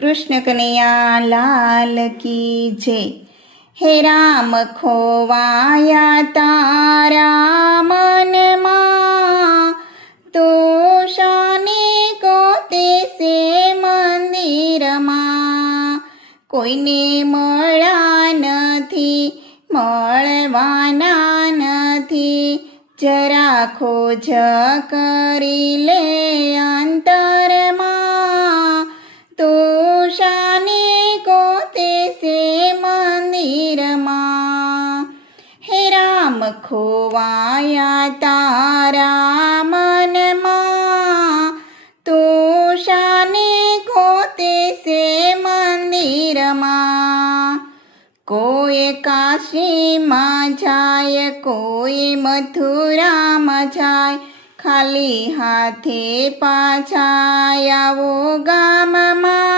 કૃષ્ણ કનૈયા લાલ કી જય। હે રામ ખોવાયા તારા મનમાં, તું શાને ગોતે છે મંદિરમાં। કોઈને મળ્યા નથી, મળવાના નથી, જરા ખોજ કરી લે અંતરમાં। તું શાને ગોતે છે મંદિરમાં। હે રામ ખોવાયા તારા મનમાં, તું શાને ગોતે છે મંદિરમાં। કોઈ કાશીમાં જાય, કોઈ મથુરામાં જાય, ખાલી હાથે પાછા આવો ગામમાં।